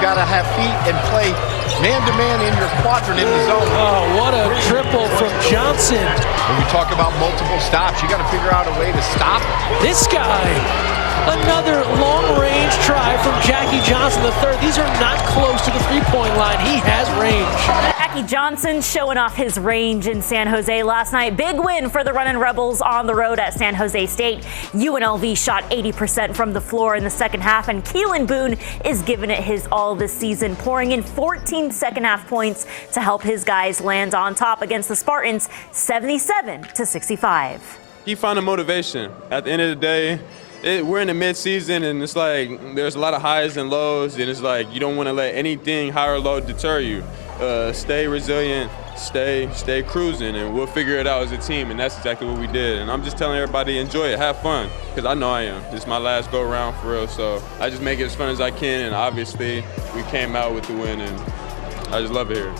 You've got to have feet and play man-to-man in your quadrant in the zone. Oh, what a triple from Johnson. When we talk about multiple stops, you got to figure out a way to stop it. This guy, another long-range try from Jackie Johnson III. These are not close to the three-point line. He has range. Jackie Johnson showing off his range in San Jose last night. Big win for the Runnin Rebels on the road at San Jose State. UNLV shot 80% from the floor in the second half, and Keylan Boone is giving it his all this season, pouring in 14 second-half points to help his guys land on top against the Spartans, 77-65. He found a motivation. At the end of the day, we're in the mid-season, and it's like there's a lot of highs and lows, and it's like you don't want to let anything high or low deter you. Stay resilient, stay cruising, and we'll figure it out as a team, and that's exactly what we did. And I'm just telling everybody, enjoy it, have fun, because I know I am. This is my last go-around for real, so I just make it as fun as I can, and obviously we came out with the win, and I just love it here.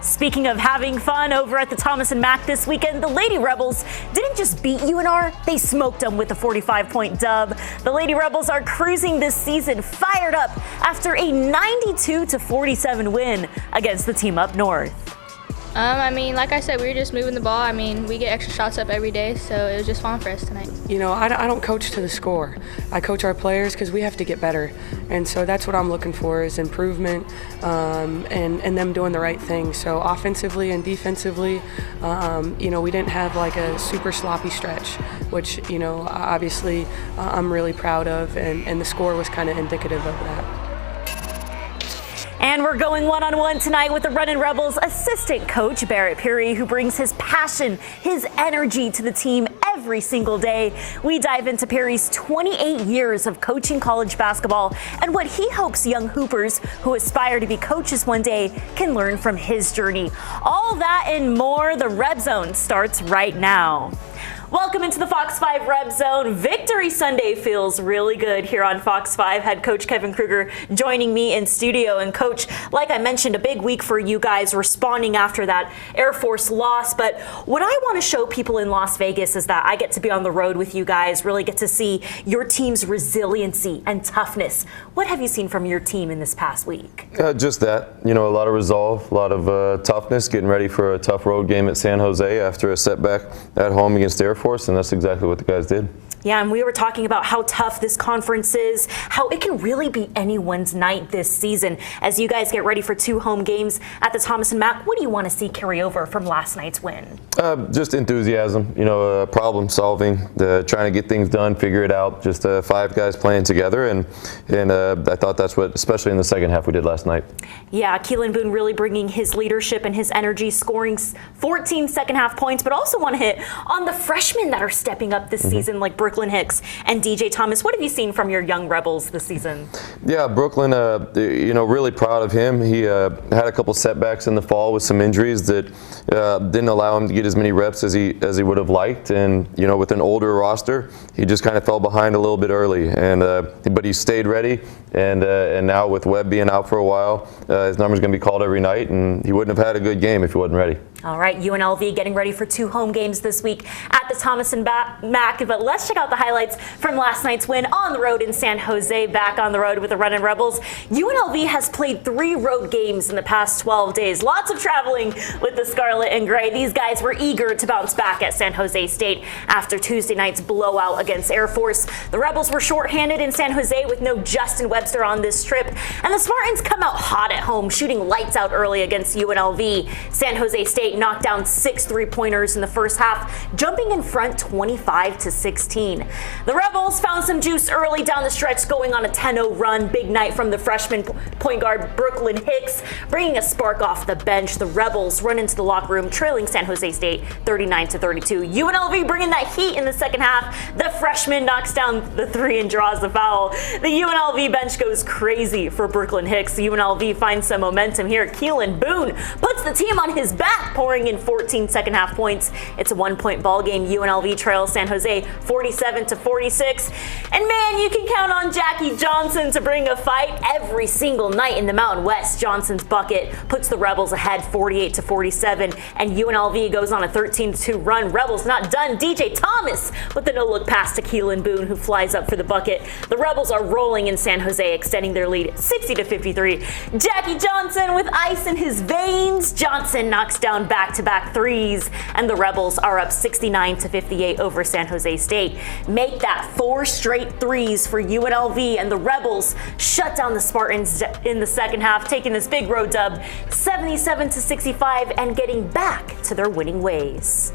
Speaking of having fun, over at the Thomas and Mack this weekend, the Lady Rebels didn't just beat UNR, they smoked them with a 45-point dub. The Lady Rebels are cruising this season, fired up after a 92-47 win against the team up north. I mean, like I said, we were just moving the ball. I mean, we get extra shots up every day, so it was just fun for us tonight. You know, I don't coach to the score. I coach our players because we have to get better. And so that's what I'm looking for is improvement and them doing the right thing. So offensively and defensively, you know, we didn't have like a super sloppy stretch, which, you know, obviously I'm really proud of, and the score was kind of indicative of that. And we're going one-on-one tonight with the Runnin Rebels assistant coach, Barrett Peary, who brings his passion, his energy to the team every single day. We dive into Peary's 28 years of coaching college basketball and what he hopes young hoopers who aspire to be coaches one day can learn from his journey. All that and more, the Reb Zone starts right now. Welcome into the Fox 5 Reb Zone. Victory Sunday feels really good here on Fox 5. Head coach Kevin Kruger joining me in studio. And coach, like I mentioned, a big week for you guys responding after that Air Force loss. But what I want to show people in Las Vegas is that I get to be on the road with you guys, really get to see your team's resiliency and toughness. What have you seen from your team in this past week? Just that, you know, a lot of resolve, a lot of toughness, getting ready for a tough road game at San Jose after a setback at home against Air Force, and that's exactly what the guys did. Yeah, and we were talking about how tough this conference is, how it can really be anyone's night this season. As you guys get ready for 2 home games at the Thomas and Mack, what do you want to see carry over from last night's win? Just enthusiasm, you know, problem solving, trying to get things done, figure it out. Just 5 guys playing together, and I thought that's what, especially in the second half, we did last night. Yeah, Keylan Boone really bringing his leadership and his energy, scoring 14 second half points, but also want to hit on the freshmen that are stepping up this season, like Brooklyn Hicks and DJ Thomas. What have you seen from your young Rebels this season? Yeah, Brooklyn, you know, really proud of him. He had a couple setbacks in the fall with some injuries that didn't allow him to get as many reps as he would have liked. And, you know, with an older roster, he just kind of fell behind a little bit early. And but he stayed ready. And now with Webb being out for a while, his number's going to be called every night, and he wouldn't have had a good game if he wasn't ready. All right, UNLV getting ready for 2 home games this week at the Thomas and Mack. But let's check out the highlights from last night's win on the road in San Jose. Back on the road with the Runnin Rebels. UNLV has played 3 road games in the past 12 days. Lots of traveling with the Scarlet and Gray. These guys were eager to bounce back at San Jose State after Tuesday night's blowout against Air Force. The Rebels were shorthanded in San Jose with no Justin Webster on this trip. And the Spartans come out hot at home, shooting lights out early against UNLV. San Jose State knocked down 6 3-pointers in the first half, jumping in front 25-16. The Rebels found some juice early down the stretch, going on a 10-0 run. Big night from the freshman point guard Brooklyn Hicks, bringing a spark off the bench. The Rebels run into the locker room, trailing San Jose State 39-32. UNLV bringing that heat in the second half. The freshman knocks down the 3 and draws the foul. The UNLV bench goes crazy for Brooklyn Hicks. UNLV finds some momentum here. Keylan Boone puts the team on his back, pouring in 14 second half points. It's a 1-point ball game. UNLV trails San Jose 47-46. And man, you can count on Jackie Johnson to bring a fight every single night in the Mountain West. Johnson's bucket puts the Rebels ahead 48-47, and UNLV goes on a 13-2 run. Rebels not done. DJ Thomas with the no-look pass to Keylan Boone, who flies up for the bucket. The Rebels are rolling in San Jose, extending their lead 60-53. Jackie Johnson with ice in his veins. Johnson knocks down back-to-back threes, and the Rebels are up 69-58 over San Jose State. Make that 4 straight threes for UNLV, and the Rebels shut down the Spartans in the second half, taking this big road dub 77-65 and getting back to their winning ways.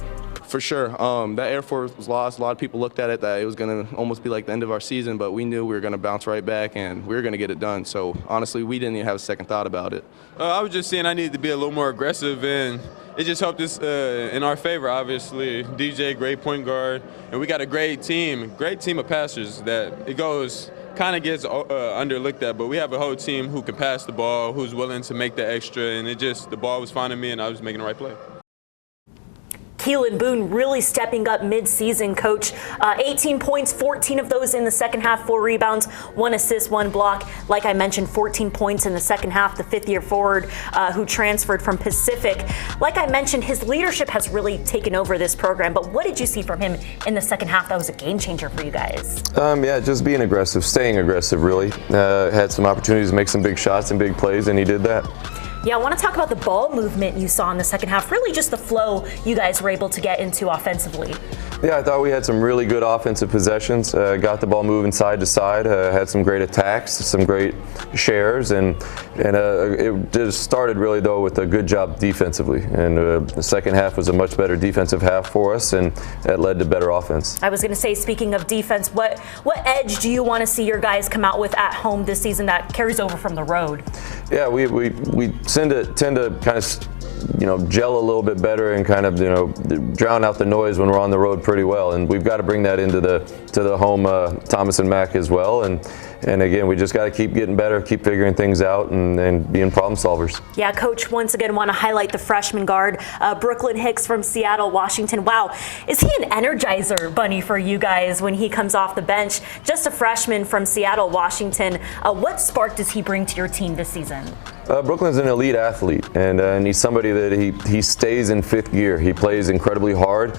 For sure. That Air Force was lost. A lot of people looked at it that it was going to almost be like the end of our season, but we knew we were going to bounce right back and we were going to get it done. So honestly, we didn't even have a second thought about it. I was just saying I needed to be a little more aggressive, and it just helped us in our favor, obviously. DJ, great point guard, and we got a great team of passers that it goes kind of gets underlooked at, but we have a whole team who can pass the ball, who's willing to make the extra, and the ball was finding me and I was making the right play. Keylan Boone really stepping up mid-season, Coach. 18 points, 14 of those in the second half, 4 rebounds, 1 assist, 1 block. Like I mentioned, 14 points in the second half, the fifth-year forward who transferred from Pacific. Like I mentioned, his leadership has really taken over this program, but what did you see from him in the second half that was a game changer for you guys? Yeah, just being aggressive, staying aggressive, really. Had some opportunities to make some big shots and big plays, and he did that. Yeah, I want to talk about the ball movement you saw in the second half, really just the flow you guys were able to get into offensively. Yeah, I thought we had some really good offensive possessions, got the ball moving side to side, had some great attacks, some great shares, and it just started really, though, with a good job defensively. And the second half was a much better defensive half for us, and that led to better offense. I was going to say, speaking of defense, what edge do you want to see your guys come out with at home this season that carries over from the road? Yeah, we tend to kind of, gel a little bit better and kind of, drown out the noise when we're on the road pretty well. And we've got to bring that into the home Thomas and Mack as well. And again, we just got to keep getting better, keep figuring things out, and being problem solvers. Yeah, Coach, once again, want to highlight the freshman guard, Brooklyn Hicks from Seattle, Washington. Wow, is he an energizer bunny for you guys when he comes off the bench? Just a freshman from Seattle, Washington. What spark does he bring to your team this season? Brooklyn's an elite athlete, and he's somebody that he stays in fifth gear. He plays incredibly hard.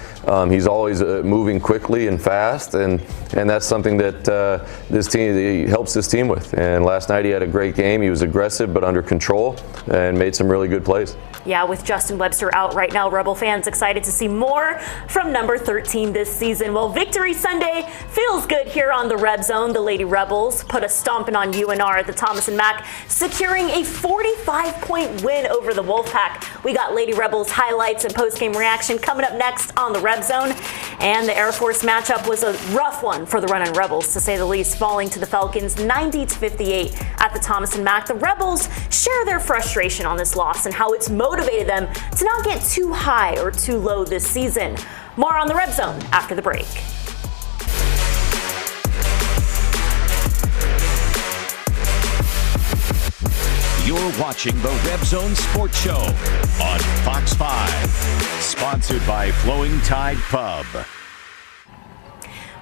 He's always moving quickly and fast, and that's something that this team helps this team with. And last night he had a great game. He was aggressive but under control and made some really good plays. Yeah, with Justin Webster out right now, Rebel fans excited to see more from number 13 this season. Well, Victory Sunday feels good here on the Reb Zone. The Lady Rebels put a stomping on UNR at the Thomas and Mack, securing a 45-point win over the Wolfpack. We got Lady Rebels highlights and post-game reaction coming up next on the Reb Zone. And the Air Force matchup was a rough one for the Runnin Rebels, to say the least, falling to the Falcons 90-58 at the Thomas and Mack. The Rebels share their frustration on this loss and how it's motivated them to not get too high or too low this season. More on the Reb Zone after the break. You're watching the Reb Zone Sports Show on Fox 5, sponsored by Flowing Tide Pub.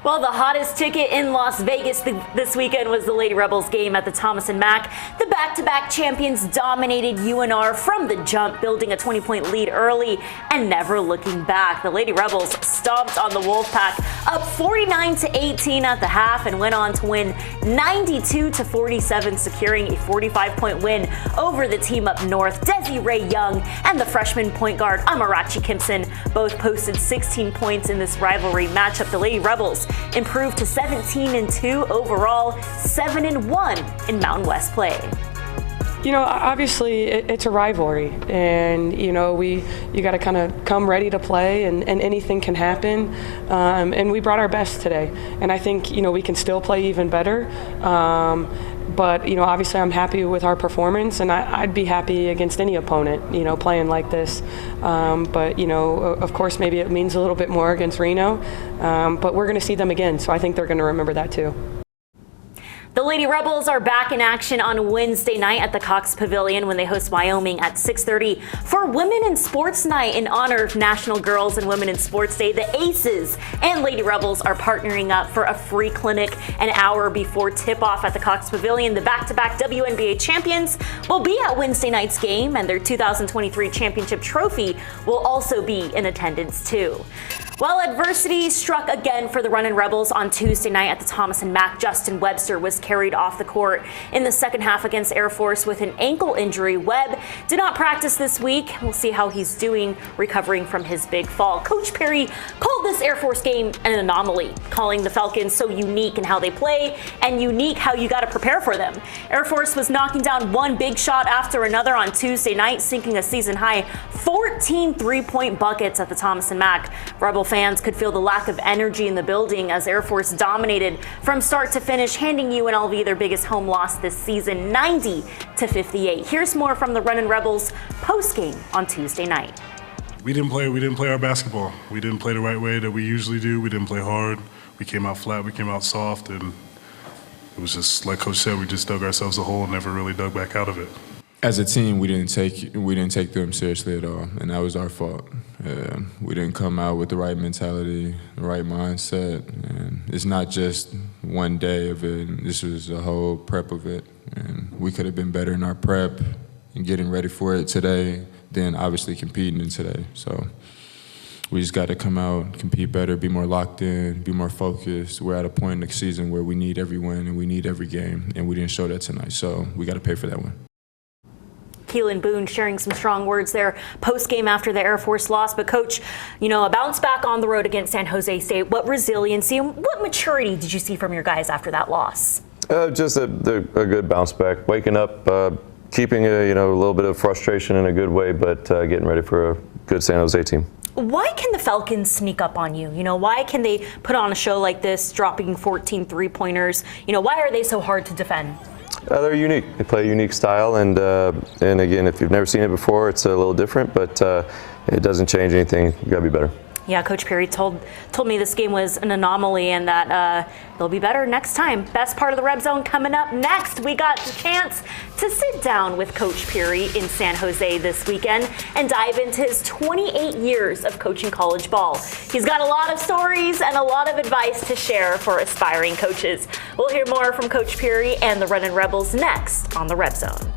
Well, the hottest ticket in Las Vegas this weekend was the Lady Rebels game at the Thomas and Mack. The back-to-back champions dominated UNR from the jump, building a 20-point lead early and never looking back. The Lady Rebels stomped on the Wolfpack, up 49-18 at the half, and went on to win 92-47, securing a 45-point win over the team up north. Desiree Young and the freshman point guard Amarachi Kimpson both posted 16 points in this rivalry matchup. The Lady Rebels improved to 17-2 overall, 7-1 in Mountain West play. Obviously it's a rivalry, and you got to kind of come ready to play, and anything can happen. And we brought our best today, and I think we can still play even better. But obviously I'm happy with our performance, and I'd be happy against any opponent, playing like this. But of course maybe it means a little bit more against Reno. But we're going to see them again, so I think they're going to remember that too. The Lady Rebels are back in action on Wednesday night at the Cox Pavilion when they host Wyoming at 6:30 for Women in Sports Night in honor of National Girls and Women in Sports Day. The Aces and Lady Rebels are partnering up for a free clinic an hour before tip-off at the Cox Pavilion. The back-to-back WNBA champions will be at Wednesday night's game, and their 2023 championship trophy will also be in attendance too. While adversity struck again for the Runnin Rebels on Tuesday night at the Thomas & Mack, Justin Webster was carried off the court in the second half against Air Force with an ankle injury. Webb did not practice this week. We'll see how he's doing recovering from his big fall. Coach Perry called this Air Force game an anomaly, calling the Falcons so unique in how they play and unique how you got to prepare for them. Air Force was knocking down one big shot after another on Tuesday night, sinking a season-high 14 three-point buckets at the Thomas & Mack. Rebel fans could feel the lack of energy in the building as Air Force dominated from start to finish, handing UNLV their biggest home loss this season, 90-58. Here's more from the Runnin Rebels post-game on Tuesday night. We didn't play our basketball. We didn't play the right way that we usually do. We didn't play hard. We came out flat, we came out soft, and it was just, like Coach said, we just dug ourselves a hole and never really dug back out of it. As a team, we didn't take them seriously at all, and that was our fault. We didn't come out with the right mentality, the right mindset, and it's not just one day of it. This was a whole prep of it, and we could have been better in our prep and getting ready for it today than obviously competing in today. So we just got to come out, compete better, be more locked in, be more focused. We're at a point in the season where we need every win and we need every game, and we didn't show that tonight, so we got to pay for that win. Keylan Boone sharing some strong words there post-game after the Air Force loss. But Coach, you know, a bounce back on the road against San Jose State. What resiliency and what maturity did you see from your guys after that loss? Just a good bounce back, waking up, keeping a little bit of frustration in a good way, but getting ready for a good San Jose team. Why can the Falcons sneak up on you? You know, why can they put on a show like this, dropping 14 three-pointers? You know, why are they so hard to defend? They're unique. They play a unique style, and again, if you've never seen it before, it's a little different, but it doesn't change anything. You got to be better. Yeah, Coach Perry told me this game was an anomaly and that they'll be better next time. Best part of the Reb Zone coming up next. We got the chance to sit down with Coach Perry in San Jose this weekend and dive into his 28 years of coaching college ball. He's got a lot of stories and a lot of advice to share for aspiring coaches. We'll hear more from Coach Perry and the Runnin Rebels next on the Reb Zone.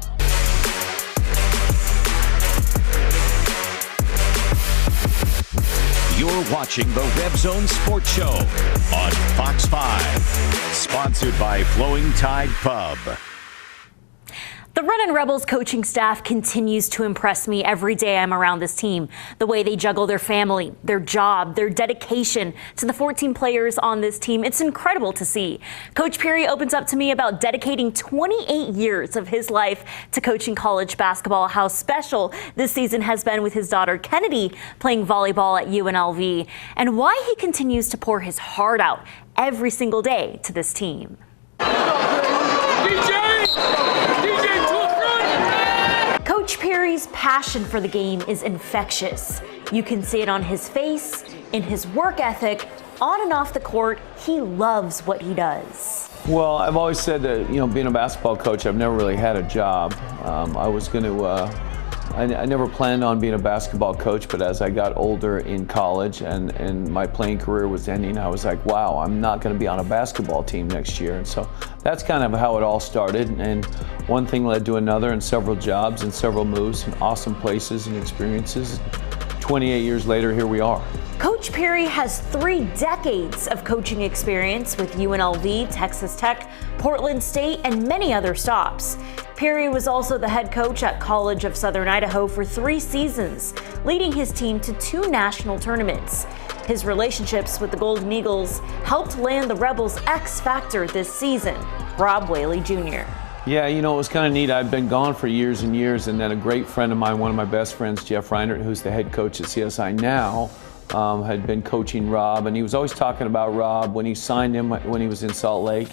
You're watching the Reb Zone Sports Show on Fox 5, sponsored by Flowing Tide Pub. The Runnin Rebels coaching staff continues to impress me every day I'm around this team. The way they juggle their family, their job, their dedication to the 14 players on this team, it's incredible to see. Coach Perry opens up to me about dedicating 28 years of his life to coaching college basketball, how special this season has been with his daughter Kennedy playing volleyball at UNLV, and why he continues to pour his heart out every single day to this team. Coach Perry's passion for the game is infectious. You can see it on his face, in his work ethic, on and off the court. He loves what he does. Well, I've always said that, being a basketball coach, I've never really had a job. I never planned on being a basketball coach, but as I got older in college and my playing career was ending, I was like, wow, I'm not going to be on a basketball team next year. And so that's kind of how it all started. And one thing led to another, and several jobs and several moves and awesome places and experiences. 28 years later, here we are. Coach Perry has 3 decades of coaching experience with UNLV, Texas Tech, Portland State, and many other stops. Perry was also the head coach at College of Southern Idaho for 3 seasons, leading his team to 2 national tournaments. His relationships with the Golden Eagles helped land the Rebels' X Factor this season, Rob Whaley Jr. Yeah, it was kind of neat. I've been gone for years and years, and then a great friend of mine, one of my best friends, Jeff Reinert, who's the head coach at CSI now, had been coaching Rob, and he was always talking about Rob when he signed him when he was in Salt Lake,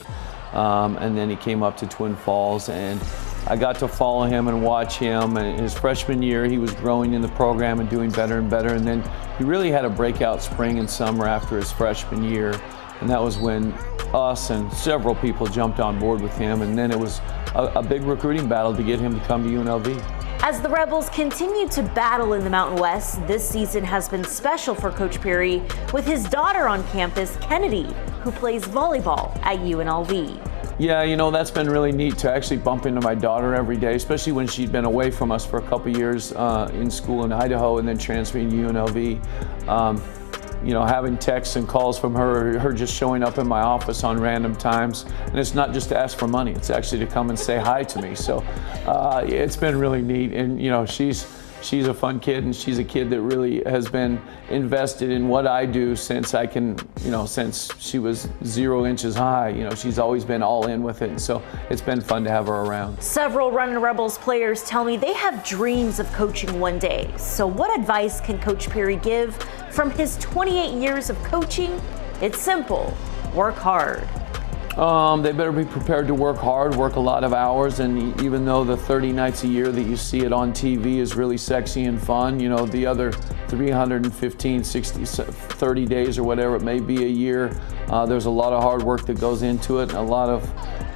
and then he came up to Twin Falls, and I got to follow him and watch him. And his freshman year, he was growing in the program and doing better and better, and then he really had a breakout spring and summer after his freshman year. And that was when us and several people jumped on board with him, and then it was a big recruiting battle to get him to come to UNLV. As the Rebels continue to battle in the Mountain West, this season has been special for Coach Perry with his daughter on campus, Kennedy, who plays volleyball at UNLV. Yeah, you know, that's been really neat to actually bump into my daughter every day, especially when she'd been away from us for a couple years in school in Idaho and then transferring to UNLV. You know, having texts and calls from her just showing up in my office on random times. And it's not just to ask for money, it's actually to come and say hi to me. So it's been really neat. And, you know, she's a fun kid, and she's a kid that really has been invested in what I do since I can, you know, since she was 0 inches high. You know, she's always been all in with it. And so it's been fun to have her around. Several Runnin Rebels players tell me they have dreams of coaching one day. So what advice can Coach Perry give from his 28 years of coaching? It's simple: work hard. They better be prepared to work hard, work a lot of hours, and even though the 30 nights a year that you see it on TV is really sexy and fun, you know, the other 315, 60, 30 days or whatever it may be a year, there's a lot of hard work that goes into it, and a lot of,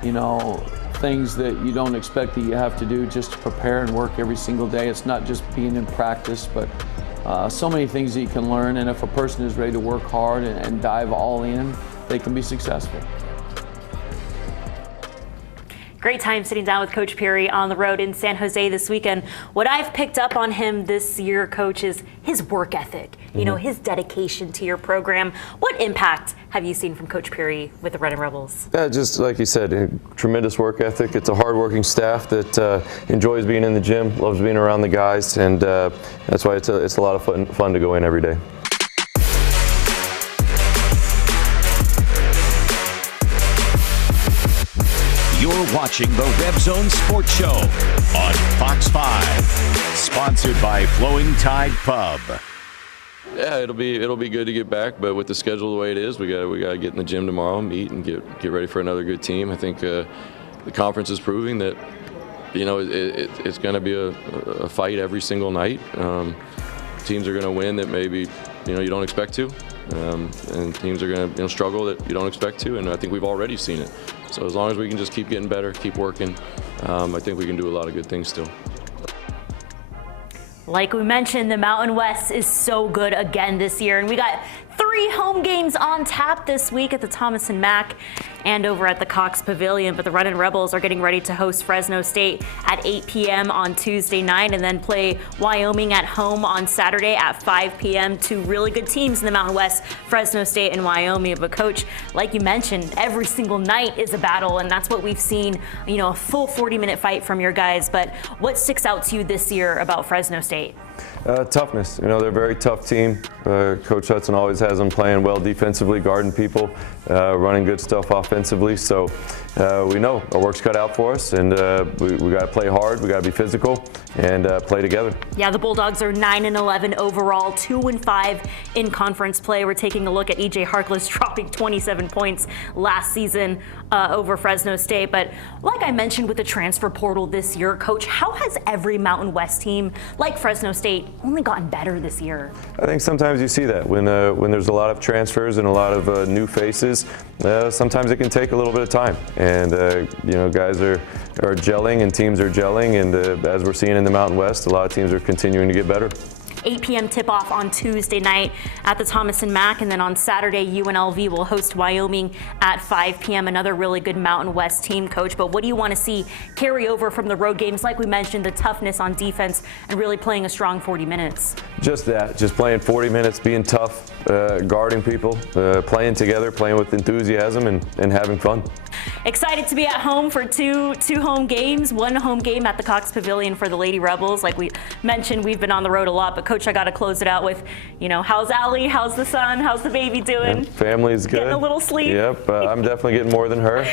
you know, things that you don't expect that you have to do just to prepare and work every single day. It's not just being in practice, but so many things that you can learn, and if a person is ready to work hard and dive all in, they can be successful. Great time sitting down with Coach Perry on the road in San Jose this weekend. What I've picked up on him this year, Coach, is his work ethic, you know, his dedication to your program. What impact have you seen from Coach Perry with the Runnin Rebels? Yeah, just like you said, a tremendous work ethic. It's a hard-working staff that enjoys being in the gym, loves being around the guys, and that's why it's a lot of fun to go in every day. You're watching the Reb Zone Sports Show on Fox 5, sponsored by Flowing Tide Pub. Yeah, it'll be good to get back, but with the schedule the way it is, we got to get in the gym tomorrow, meet, and get ready for another good team. I think the conference is proving that, you know, it's going to be a fight every single night. Teams are going to win that maybe, you know, you don't expect to, and teams are going to, you know, struggle that you don't expect to, and I think we've already seen it. So as long as we can just keep getting better, keep working, I think we can do a lot of good things still. Like we mentioned, the Mountain West is so good again this year, and we got 3 home games on tap this week at the Thomas and Mack and over at the Cox Pavilion. But the Runnin Rebels are getting ready to host Fresno State at 8 p.m. on Tuesday night and then play Wyoming at home on Saturday at 5 p.m. Two really good teams in the Mountain West, Fresno State and Wyoming. But Coach, like you mentioned, every single night is a battle, and that's what we've seen, you know, a full 40-minute fight from your guys. But what sticks out to you this year about Fresno State? Toughness. You know, they're a very tough team. Coach Hudson always has them playing well defensively, guarding people, running good stuff offensively. So we know our work's cut out for us, and we got to play hard. We got to be physical and play together. Yeah, the Bulldogs are 9-11 overall, 2-5 in conference play. We're taking a look at E.J. Harkless dropping 27 points last season over Fresno State. But like I mentioned with the transfer portal this year, Coach, how has every Mountain West team like Fresno State only gotten better this year? I think sometimes you see that when there's a lot of transfers and a lot of new faces. Sometimes it can take a little bit of time, and you know, guys are gelling and teams are gelling, and as we're seeing in the Mountain West, a lot of teams are continuing to get better. 8 p.m. tip-off on Tuesday night at the Thomas and Mack, and then on Saturday, UNLV will host Wyoming at 5 p.m. Another really good Mountain West team, Coach. But what do you want to see carry over from the road games? Like we mentioned, the toughness on defense and really playing a strong 40 minutes. Just that, just playing 40 minutes, being tough, guarding people, playing together, playing with enthusiasm, and having fun. Excited to be at home for two home games. One home game at the Cox Pavilion for the Lady Rebels. Like we mentioned, we've been on the road a lot, but Coach, I got to close it out with, you know, how's Allie? How's the son? How's the baby doing? Yep, family's good. Getting a little sleep? Yep, I'm definitely getting more than her,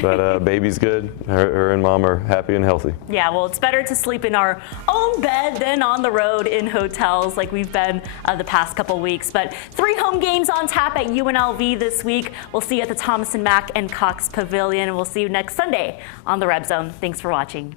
but baby's good. Her and mom are happy and healthy. Yeah, well, it's better to sleep in our own bed than on the road in hotels like we've been the past couple weeks. But 3 home games on tap at UNLV this week. We'll see you at the Thomas and Mack and Cox Pavilion, and we'll see you next Sunday on the Reb Zone. Thanks for watching.